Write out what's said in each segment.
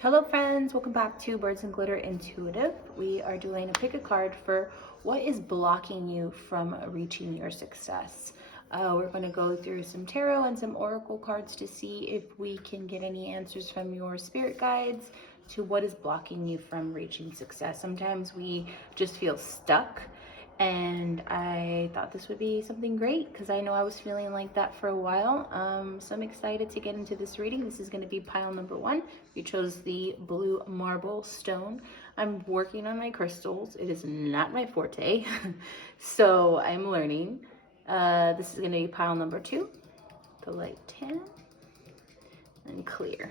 Hello friends, welcome back to Birds and Glitter Intuitive. We are doing a pick a card for what is blocking you from reaching your success. We're going to go through some tarot and some oracle cards to see if we can get any answers from your spirit guides to what is blocking you from reaching success. Sometimes we just feel stuck, and I thought this would be something great because I know I was feeling like that for a while. So I'm excited to get into this reading. This is going to be pile number 1. You chose the blue marble stone. I'm working on my crystals. It is not my forte, so I'm learning. This is going to be pile number 2, the light 10, and clear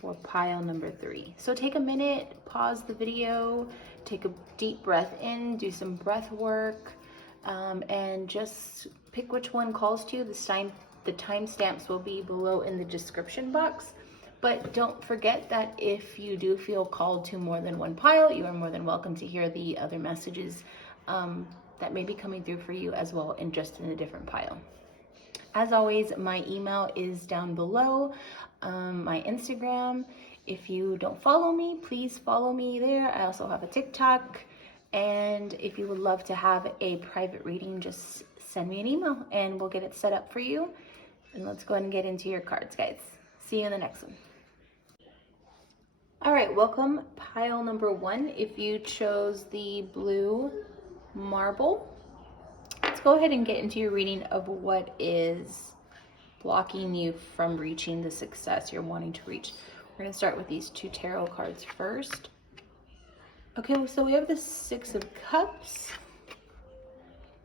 for pile number 3. So take a minute, pause the video, take a deep breath in, do some breath work, and just pick which one calls to you. The timestamps will be below in the description box. But don't forget that if you do feel called to more than one pile, you are more than welcome to hear the other messages that may be coming through for you as well, and just in a different pile. As always, my email is down below, my Instagram. If you don't follow me, please follow me there. I also have a TikTok. And if you would love to have a private reading, just send me an email and we'll get it set up for you. And let's go ahead and get into your cards, guys. See you in the next one. All right, welcome pile number 1. If you chose the blue marble, let's go ahead and get into your reading of what is blocking you from reaching the success you're wanting to reach. We're going to start with these 2 tarot cards first. Okay, so we have the 6 of Cups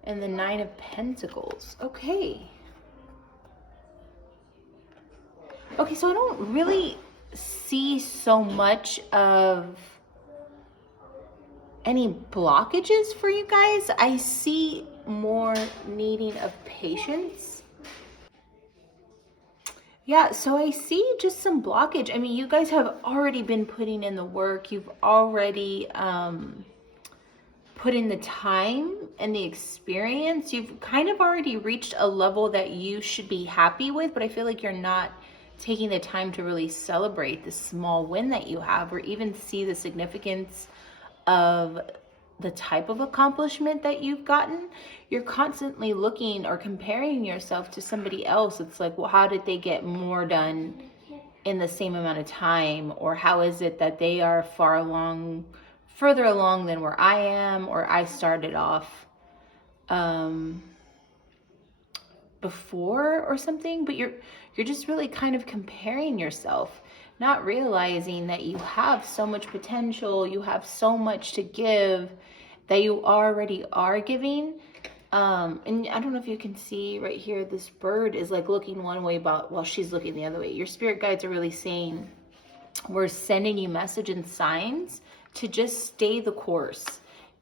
and the 9 of Pentacles. Okay, so I don't really see so much of any blockages for you guys. I see more needing of patience. Yeah, so I see just some blockage. I mean, you guys have already been putting in the work. You've already put in the time and the experience. You've kind of already reached a level that you should be happy with, but I feel like you're not taking the time to really celebrate the small win that you have, or even see the significance of the type of accomplishment that you've gotten. You're constantly looking or comparing yourself to somebody else. It's like, well, how did they get more done in the same amount of time? Or how is it that they are further along than where I am, or I started off before or something? But you're just really kind of comparing yourself, not realizing that you have so much potential, you have so much to give, that you already are giving. And I don't know if you can see right here, this bird is like looking one way while she's looking the other way. Your spirit guides are really saying, we're sending you message and signs to just stay the course.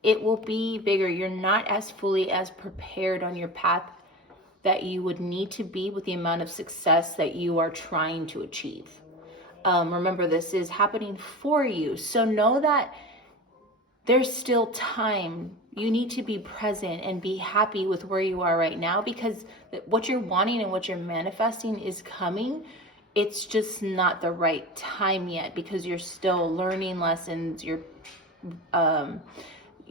It will be bigger. You're not as fully as prepared on your path that you would need to be with the amount of success that you are trying to achieve. Remember, this is happening for you. So know that there's still time. You need to be present and be happy with where you are right now, because what you're wanting and what you're manifesting is coming. It's just not the right time yet, because you're still learning lessons. You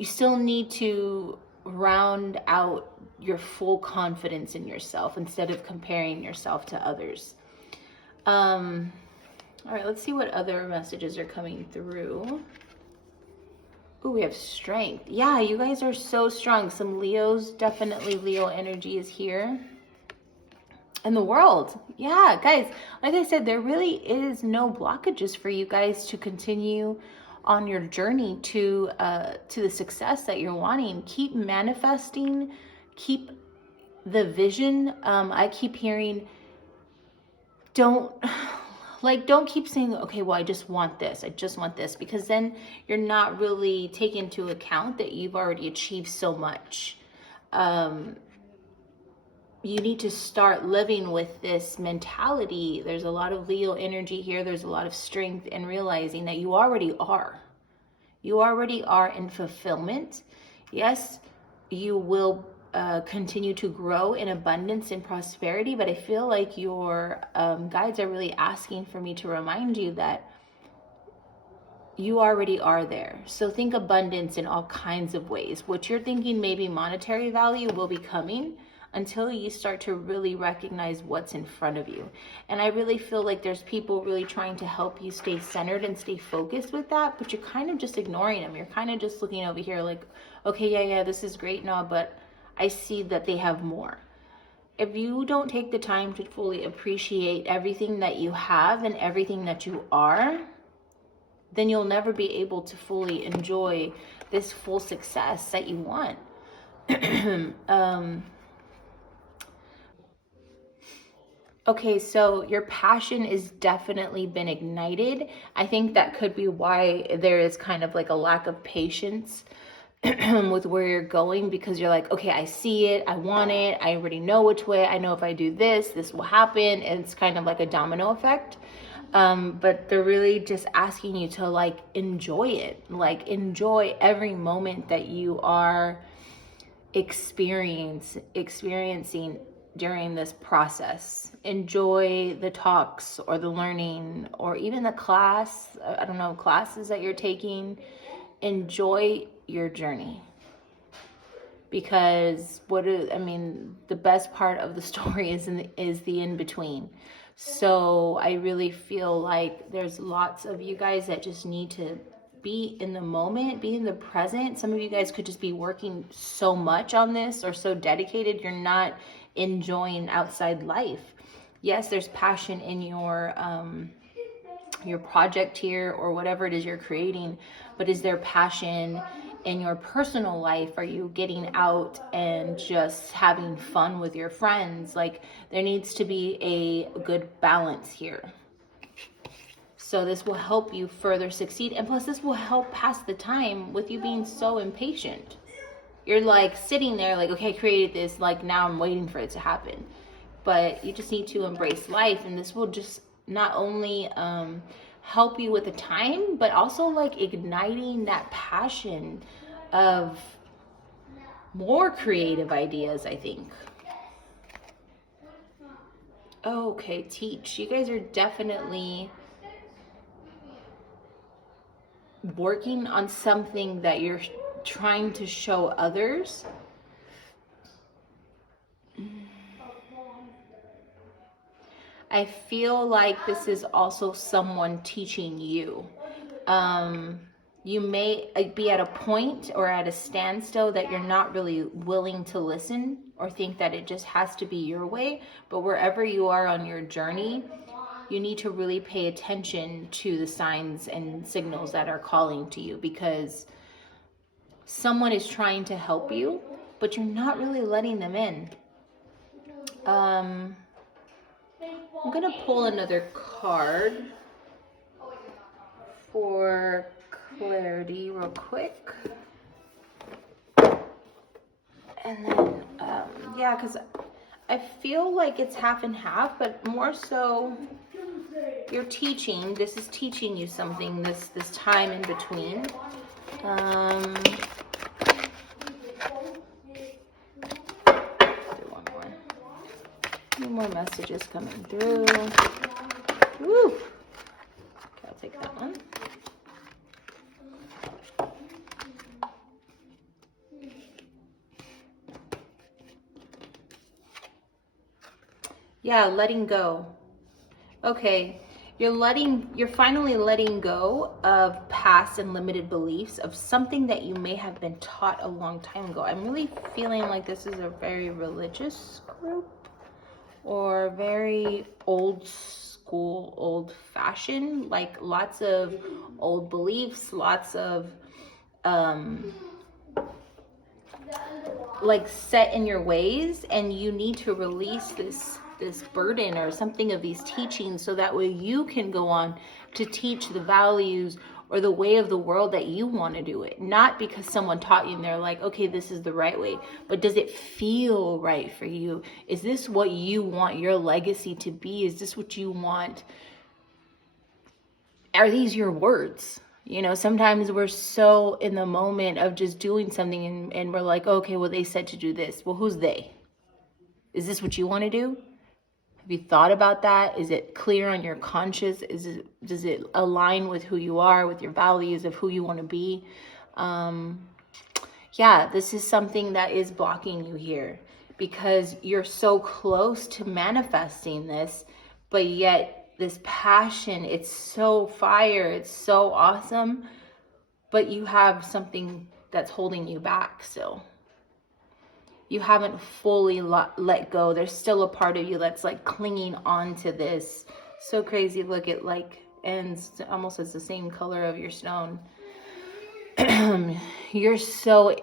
still need to round out your full confidence in yourself instead of comparing yourself to others. All right, let's see what other messages are coming through. Ooh, we have strength. Yeah, you guys are so strong. Some Leos, definitely Leo energy is here. And the World. Yeah, guys, like I said, there really is no blockages for you guys to continue on your journey to the success that you're wanting. Keep manifesting. Keep the vision. I keep hearing, don't keep saying, okay, well, I just want this, because then you're not really taking into account that you've already achieved so much. You need to start living with this mentality. There's a lot of Leo energy here. There's a lot of strength in realizing that you already are. You already are in fulfillment. Yes, you will continue to grow in abundance and prosperity. But I feel like your guides are really asking for me to remind you that you already are there. So think abundance in all kinds of ways. What you're thinking maybe monetary value will be coming until you start to really recognize what's in front of you. And I really feel like there's people really trying to help you stay centered and stay focused with that, but you're kind of just ignoring them. You're kind of just looking over here like, okay, yeah, this is great now, but I see that they have more. If you don't take the time to fully appreciate everything that you have and everything that you are, then you'll never be able to fully enjoy this full success that you want. Okay, so your passion is definitely been ignited. I think that could be why there is kind of like a lack of patience with where you're going, because you're like, okay, I see it, I want it, I already know which way, I know if I do this, this will happen. And it's kind of like a domino effect. But they're really just asking you to like enjoy it, like enjoy every moment that you are experiencing during this process. Enjoy the talks or the learning or even the classes that you're taking. Enjoy your journey, because the best part of the story is the in between. So I really feel like there's lots of you guys that just need to be in the moment, be in the present. Some of you guys could just be working so much on this or so dedicated, you're not enjoying outside life. Yes, there's passion in your project here or whatever it is you're creating, but is there passion in your personal life? Are you getting out and just having fun with your friends? Like, there needs to be a good balance here. So this will help you further succeed. And plus, this will help pass the time with you being so impatient. You're like sitting there like, okay, I created this, like now I'm waiting for it to happen. But you just need to embrace life, and this will just not only help you with the time, but also like igniting that passion of more creative ideas, I think. Okay, teach. You guys are definitely working on something that you're trying to show others. I feel like this is also someone teaching you. You may be at a point or at a standstill that you're not really willing to listen or think that it just has to be your way. But wherever you are on your journey, you need to really pay attention to the signs and signals that are calling to you, because someone is trying to help you, but you're not really letting them in. I'm going to pull another card for clarity real quick. And then, because I feel like it's half and half, but more so you're teaching. This is teaching you something, this time in between. More messages coming through. Woo! Okay, I'll take that one. Yeah, letting go. Okay, you're finally letting go of past and limited beliefs of something that you may have been taught a long time ago. I'm really feeling like this is a very religious group, or very old school, old fashioned, like lots of old beliefs, lots of like set in your ways, and you need to release this burden or something of these teachings, so that way you can go on to teach the values or the way of the world that you want to do it. Not because someone taught you and they're like, okay, this is the right way, but does it feel right for you? Is this what you want your legacy to be? Is this what you want? Are these your words? You know, sometimes we're so in the moment of just doing something and we're like, okay, well, they said to do this. Well, who's they? Is this what you want to do? Have you thought about that? Is it clear on your conscience? Does it align with who you are, with your values of who you want to be? Yeah, this is something that is blocking you here because you're so close to manifesting this, but yet this passion, it's so fire, it's so awesome, but you have something that's holding you back still. You haven't fully let go. There's still a part of you that's like clinging on to this. So crazy. Look, it like ends almost as the same color of your stone. You're so,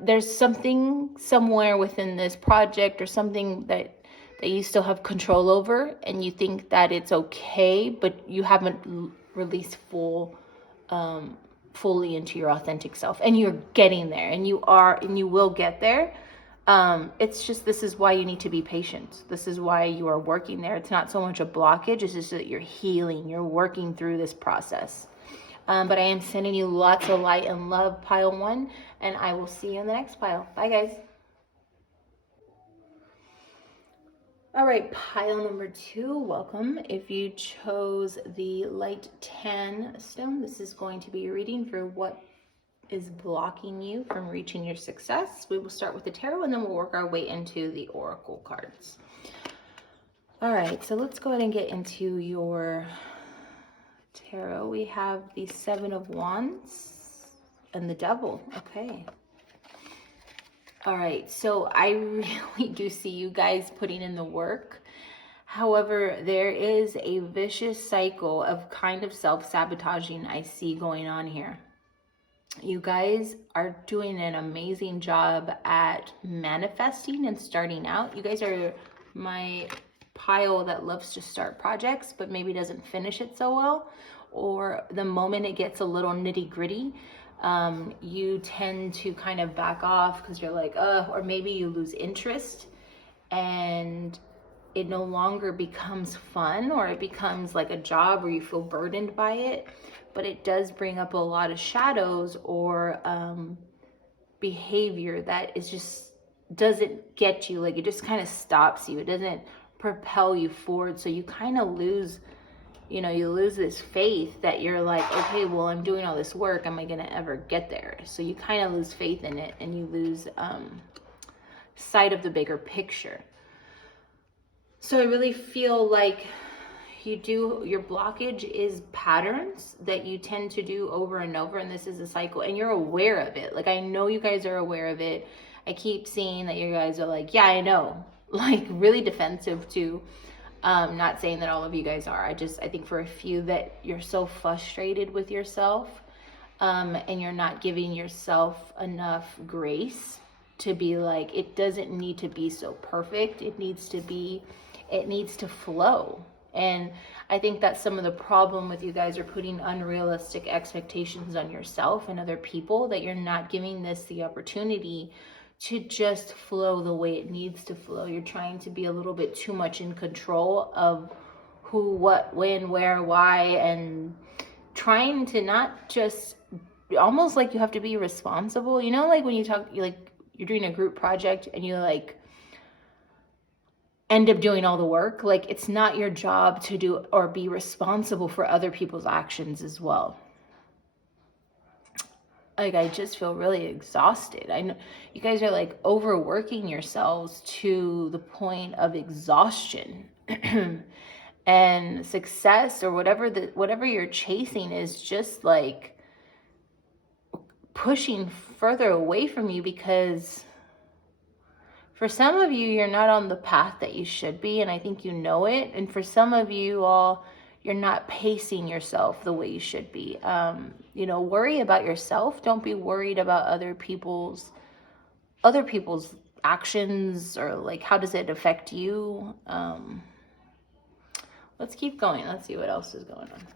there's something somewhere within this project or something that you still have control over, and you think that it's okay, but you haven't released fully into your authentic self, and you're getting there, and you will get there. It's just, this is why you need to be patient. This is why you are working there. It's not so much a blockage, it's just that you're healing, you're working through this process. But I am sending you lots of light and love, pile 1, and I will see you in the next pile. Bye, guys. All right, pile number 2, welcome. If you chose the light tan stone, this is going to be your reading for what is blocking you from reaching your success. We will start with the tarot and then we'll work our way into the oracle cards. All right, so let's go ahead and get into your tarot. We have the 7 of Wands and the Devil. Okay. All right, so I really do see you guys putting in the work. However, there is a vicious cycle of kind of self-sabotaging I see going on here. You guys are doing an amazing job at manifesting and starting out. You guys are my pile that loves to start projects but maybe doesn't finish it so well, or the moment it gets a little nitty-gritty, you tend to kind of back off because you're like, or maybe you lose interest and it no longer becomes fun, or it becomes like a job where you feel burdened by it. But it does bring up a lot of shadows or behavior that is just doesn't get you, like it just kind of stops you. It doesn't propel you forward. So you kind of lose, you lose this faith that you're like, okay, well, I'm doing all this work. Am I going to ever get there? So you kind of lose faith in it, and you lose sight of the bigger picture. So I really feel like your blockage is patterns that you tend to do over and over, and this is a cycle, and you're aware of it. Like, I know you guys are aware of it. I keep seeing that you guys are like, yeah, I know, like really defensive too. Not saying that all of you guys are. I think for a few that you're so frustrated with yourself, and you're not giving yourself enough grace to be like, it doesn't need to be so perfect. It needs to flow. And I think that's some of the problem with you guys are putting unrealistic expectations on yourself and other people, that you're not giving this the opportunity to just flow the way it needs to flow. You're trying to be a little bit too much in control of who, what, when, where, why, and trying to not just, almost like you have to be responsible. You know, like when you talk, you're doing a group project and you like end up doing all the work. Like, it's not your job to do or be responsible for other people's actions as well. Like, I just feel really exhausted. I know you guys are like overworking yourselves to the point of exhaustion. And success or whatever you're chasing is just like pushing further away from you, because for some of you, you're not on the path that you should be, and I think you know it. And for some of you all, you're not pacing yourself the way you should be. Worry about yourself. Don't be worried about other people's actions, or like, how does it affect you? Let's keep going. Let's see what else is going on.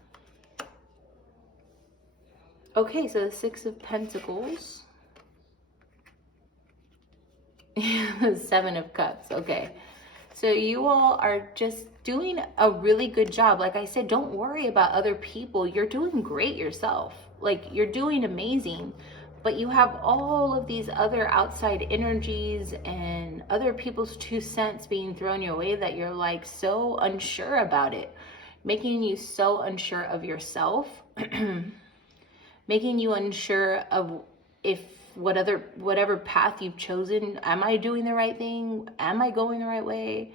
Okay, so the 6 of Pentacles. The 7 of Cups. Okay, so you all are just doing a really good job. Like I said, don't worry about other people. You're doing great yourself. like you're doing amazing, but you have all of these other outside energies and other people's 2 cents being thrown your way that you're like so unsure about it, making you so unsure of yourself, making you unsure of if whatever path you've chosen, am I doing the right thing? Am I going the right way?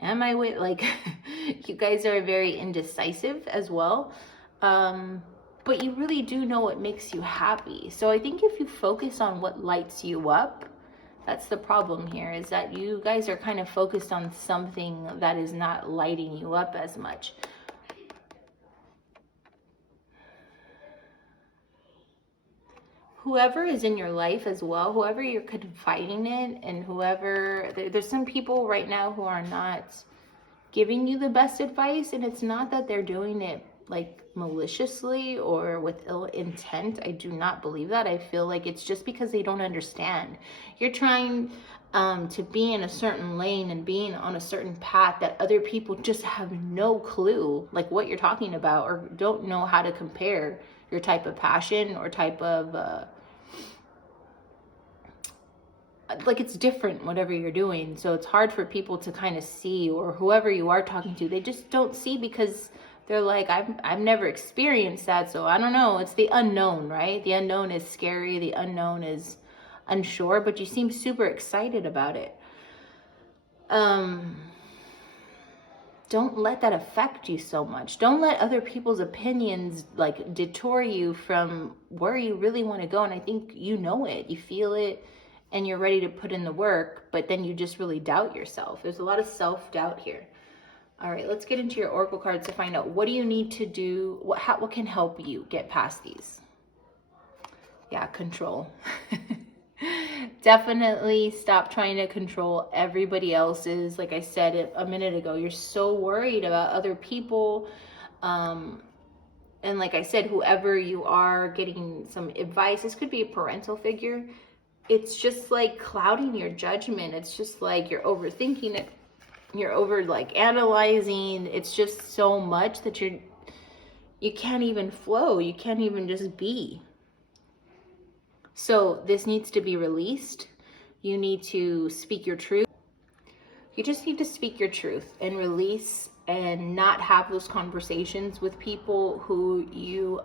Am I like you guys are very indecisive as well. But you really do know what makes you happy. So I think if you focus on what lights you up, that's the problem here, is that you guys are kind of focused on something that is not lighting you up as much. Whoever is in your life as well, whoever you're confiding in, and whoever, there's some people right now who are not giving you the best advice, and it's not that they're doing it like maliciously or with ill intent. I do not believe that. I feel like it's just because they don't understand. You're trying to be in a certain lane and being on a certain path that other people just have no clue like what you're talking about, or don't know how to compare your type of passion or type of like it's different whatever you're doing. So it's hard for people to kind of see, or whoever you are talking to, they just don't see, because they're like, I've never experienced that, so I don't know. It's the unknown, right? The unknown is scary. The unknown is unsure, but you seem super excited about it. Don't let that affect you so much. Don't let other people's opinions like detour you from where you really want to go. And I think you know it, you feel it, and you're ready to put in the work, but then you just really doubt yourself. There's a lot of self-doubt here. All right, let's get into your oracle cards to find out what do you need to do, what can help you get past these. Yeah, control. Definitely stop trying to control everybody else's. Like I said a minute ago, you're so worried about other people. And like I said, whoever you are getting some advice, this could be a parental figure. It's just like clouding your judgment. It's just like you're overthinking it. You're over like analyzing. It's just so much that you can't even flow. You can't even just be. So this needs to be released. You need to speak your truth. You just need to speak your truth and release, and not have those conversations with people who you,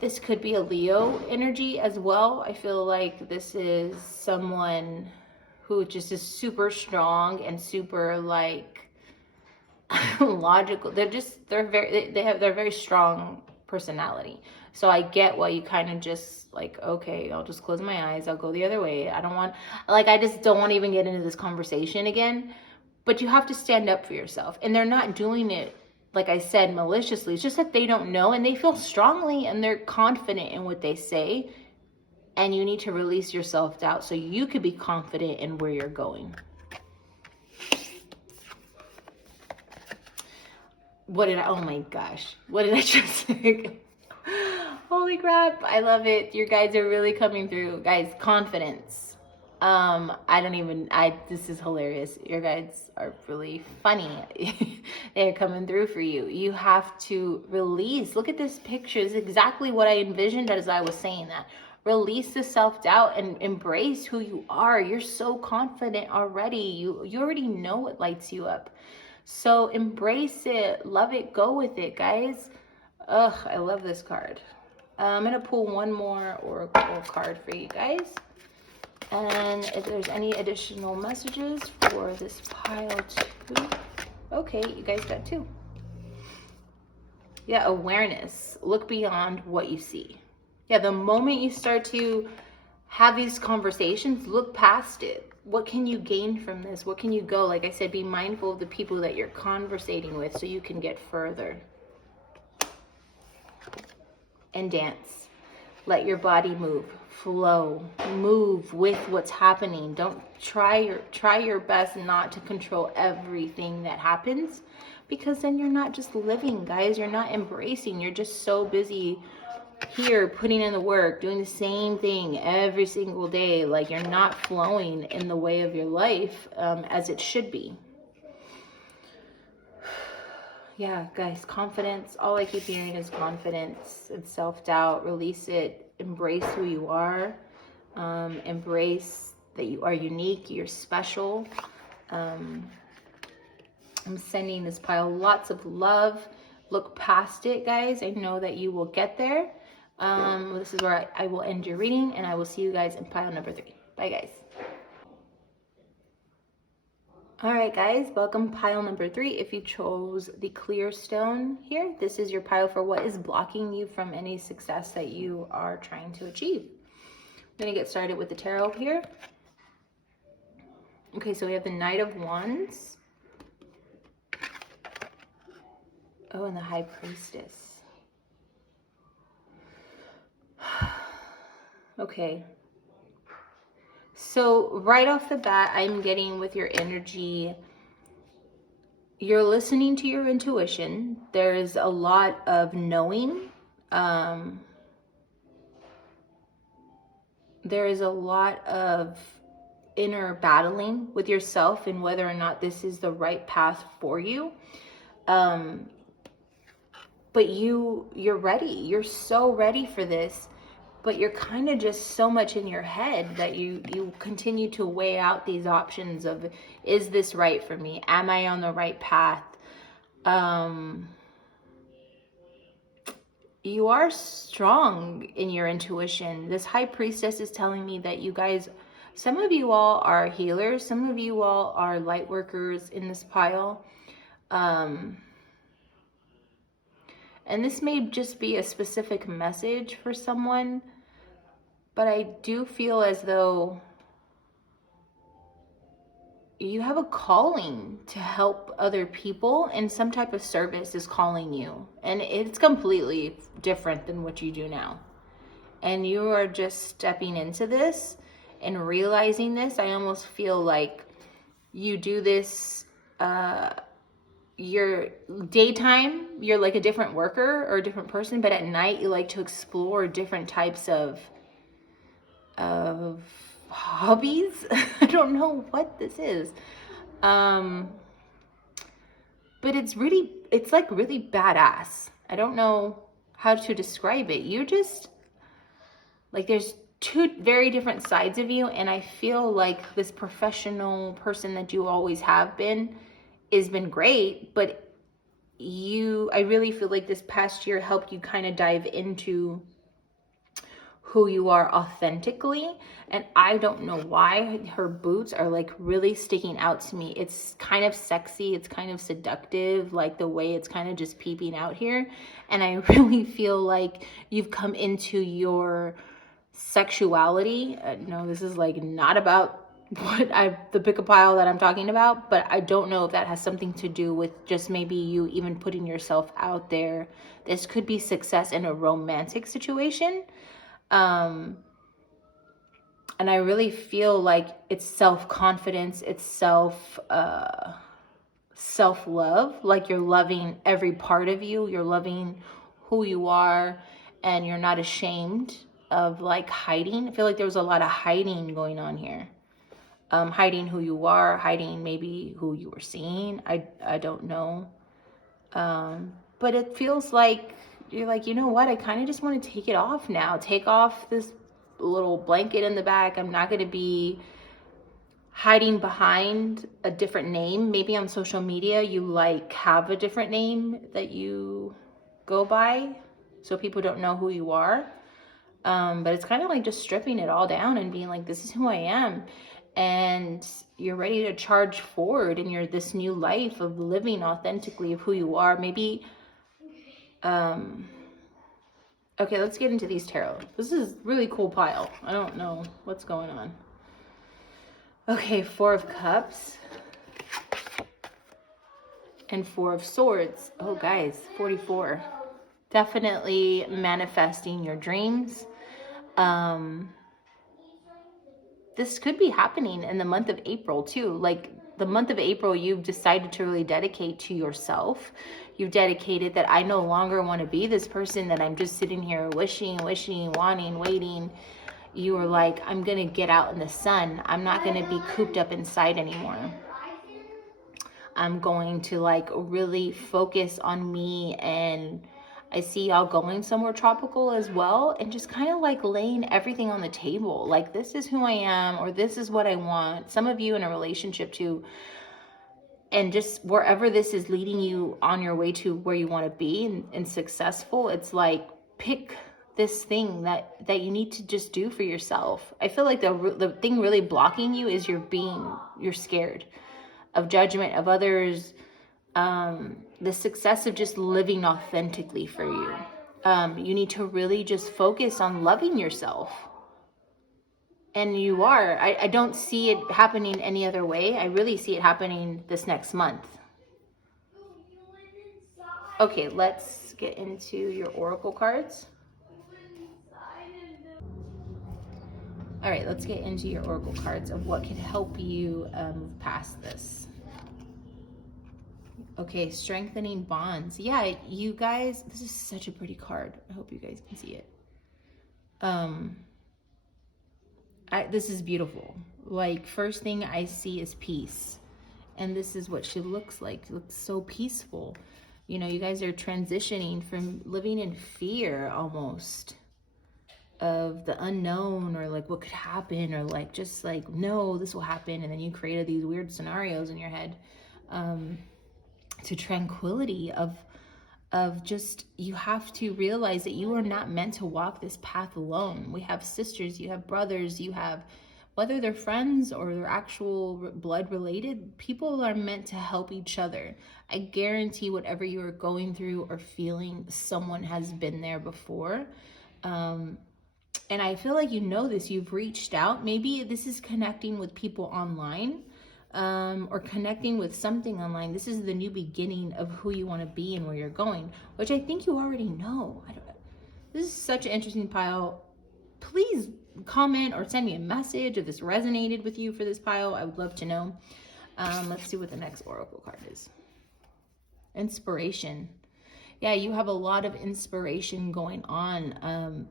this could be a Leo energy as well. I feel like this is someone who just is super strong and super like logical. They're very strong personality. So I get why you kind of just like, okay, I'll just close my eyes. I'll go the other way. I just don't want to even get into this conversation again. But you have to stand up for yourself. And they're not doing it, like I said, maliciously. It's just that they don't know, and they feel strongly, and they're confident in what they say. And you need to release your self-doubt so you could be confident in where you're going. Oh my gosh. What did I just say? Holy crap. I love it. Your guides are really coming through. Guys, confidence. This is hilarious. Your guides are really funny. They're coming through for you. You have to release. Look at this picture. It's exactly what I envisioned as I was saying that. Release the self-doubt and embrace who you are. You're so confident already. You already know what lights you up. So embrace it, love it, go with it, guys. Ugh, I love this card. I'm going to pull one more oracle card for you guys. And if there's any additional messages for this pile too. Okay, you guys got 2. Yeah, awareness. Look beyond what you see. Yeah, the moment you start to have these conversations, look past it. What can you gain from this? What can you go? Like I said, be mindful of the people that you're conversating with so you can get further. And dance. Let your body move, flow, move with what's happening. Don't try your best not to control everything that happens, because then you're not just living, guys. You're not embracing. You're just so busy here putting in the work, doing the same thing every single day. Like you're not flowing in the way of your life as it should be. Yeah, guys, confidence. All I keep hearing is confidence and self-doubt. Release it. Embrace who you are. Embrace that you are unique. You're special. I'm sending this pile lots of love. Look past it, guys. I know that you will get there. This is where I will end your reading, and I will see you guys in pile number 3. Bye, guys. All right, guys, welcome pile number 3. If you chose the clear stone here, this is your pile for what is blocking you from any success that you are trying to achieve. I'm going to get started with the tarot here. Okay, so we have the Knight of Wands. Oh, and the High Priestess. Okay. So right off the bat, I'm getting with your energy, you're listening to your intuition. There's a lot of knowing. There is a lot of inner battling with yourself and whether or not this is the right path for you. But you're ready. You're so ready for this. But you're kind of just so much in your head that you continue to weigh out these options of, is this right for me? Am I on the right path? You are strong in your intuition. This High Priestess is telling me that you guys, some of you all are healers. Some of you all are light workers in this pile. And this may just be a specific message for someone. But I do feel as though you have a calling to help other people, and some type of service is calling you. And it's completely different than what you do now. And you are just stepping into this and realizing this. I almost feel like you do this, your daytime, you're like a different worker or a different person, but at night you like to explore different types of hobbies. I don't know what this is. But it's like really badass. I don't know how to describe it. You just, like, there's 2 very different sides of you, and I feel like this professional person that you always have been has been great, but I really feel like this past year helped you kind of dive into who you are authentically. And I don't know why her boots are like really sticking out to me. It's kind of sexy. It's kind of seductive, like the way it's kind of just peeping out here. And I really feel like you've come into your sexuality. No, this is like not about the pick a pile that I'm talking about, but I don't know if that has something to do with just maybe you even putting yourself out there. This could be success in a romantic situation. And I really feel like it's self-confidence, it's self-love, like you're loving every part of you, you're loving who you are, and you're not ashamed of like hiding. I feel like there was a lot of hiding going on here. Hiding who you are, hiding maybe who you were seeing. I don't know. But it feels like you're like, you know what? I kind of just want to take it off now. Take off this little blanket in the back. I'm not going to be hiding behind a different name. Maybe on social media, you like have a different name that you go by so people don't know who you are. But it's kind of like just stripping it all down and being like, this is who I am. And you're ready to charge forward in this new life of living authentically of who you are. Maybe, okay, let's get into these tarot. This is really cool pile. I don't know what's going on. Okay, 4 of Cups and 4 of Swords. Oh, guys, 44. Definitely manifesting your dreams. This could be happening in the month of April too. Like the month of April, you've decided to really dedicate to yourself. You've dedicated that I no longer want to be this person that I'm just sitting here wishing, wanting, waiting. You were like, I'm going to get out in the sun. I'm not going to be cooped up inside anymore. I'm going to like really focus on me, and I see y'all going somewhere tropical as well, and just kind of like laying everything on the table. Like, this is who I am, or this is what I want. Some of you in a relationship too, and just wherever this is leading you on your way to where you want to be and successful, it's like, pick this thing that you need to just do for yourself. I feel like the thing really blocking you is you're scared of judgment of others, the success of just living authentically for you. You need to really just focus on loving yourself. And you are. I don't see it happening any other way. I really see it happening this next month. Okay, let's get into your oracle cards. All right, let's get into your oracle cards of what can help you move past this. Okay, strengthening bonds. Yeah, you guys, this is such a pretty card. I hope you guys can see it. This is beautiful. Like, first thing I see is peace. And this is what she looks like. She looks so peaceful. You know, you guys are transitioning from living in fear almost of the unknown, or like what could happen, or like just like, no, this will happen. And then you created these weird scenarios in your head, to tranquility of just, you have to realize that you are not meant to walk this path alone. We have sisters, you have brothers, you have, whether they're friends or they're actual blood related, people are meant to help each other. I guarantee whatever you are going through or feeling, someone has been there before. And I feel like you know this, you've reached out. Maybe this is connecting with people online, or connecting with something online. This is the new beginning of who you want to be and where you're going, which I think you already know. This is such an interesting pile. Please comment or send me a message if this resonated with you for this pile. I would love to know. Let's see what the next oracle card is. Inspiration. Yeah, you have a lot of inspiration going on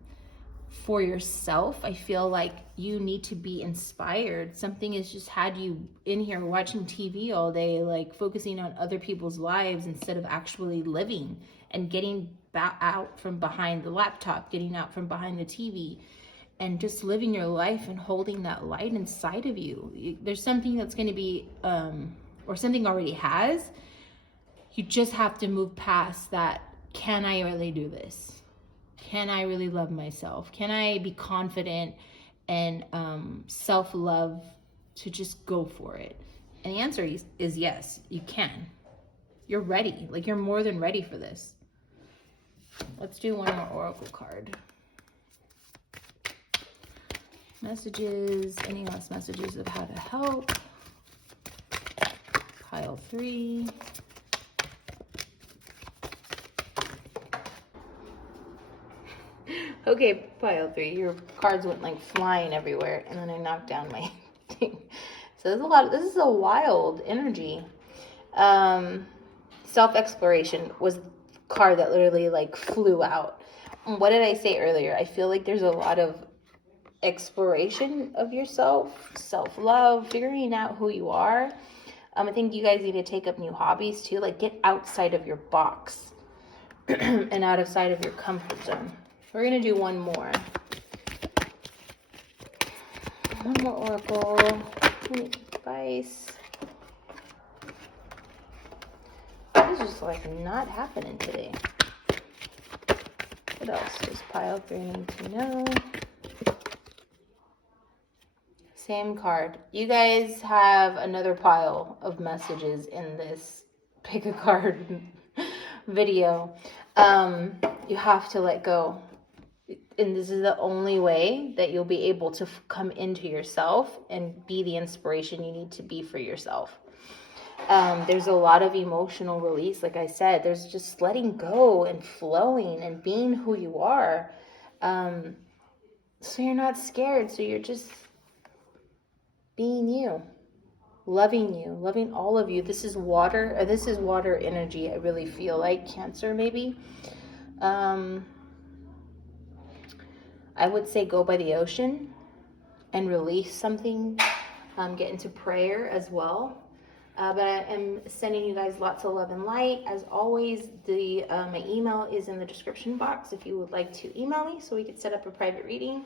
for yourself. I feel like you need to be inspired. Something has just had you in here watching TV all day, like focusing on other people's lives instead of actually living and getting out from behind the laptop, getting out from behind the TV, and just living your life and holding that light inside of you. There's something that's going to be, or something already has. You just have to move past that. Can I really do this? Can I really love myself? Can I be confident and self-love to just go for it? And the answer is yes, you can. You're ready. Like, you're more than ready for this. Let's do one more oracle card. Messages, any last messages of how to help? Pile 3. Okay, pile 3. Your cards went like flying everywhere, and then I knocked down my thing. So there's a lot. This is a wild energy. Self-exploration was the card that literally like flew out. What did I say earlier? I feel like there's a lot of exploration of yourself, self-love, figuring out who you are. I think you guys need to take up new hobbies too. Like, get outside of your box and outside of your comfort zone. We're going to do one more. One more oracle. Advice. This is like not happening today. What else does pile 3 need to know? Same card. You guys have another pile of messages in this pick a card video. You have to let go. And this is the only way that you'll be able to come into yourself and be the inspiration you need to be for yourself. There's a lot of emotional release. Like I said, there's just letting go and flowing and being who you are. So you're not scared. So you're just being you, loving all of you. This is water. This is water energy. I really feel like Cancer, maybe. I would say go by the ocean and release something. Get into prayer as well. But I am sending you guys lots of love and light. As always, my email is in the description box if you would like to email me so we could set up a private reading.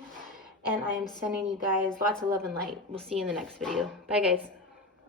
And I am sending you guys lots of love and light. We'll see you in the next video. Bye, guys.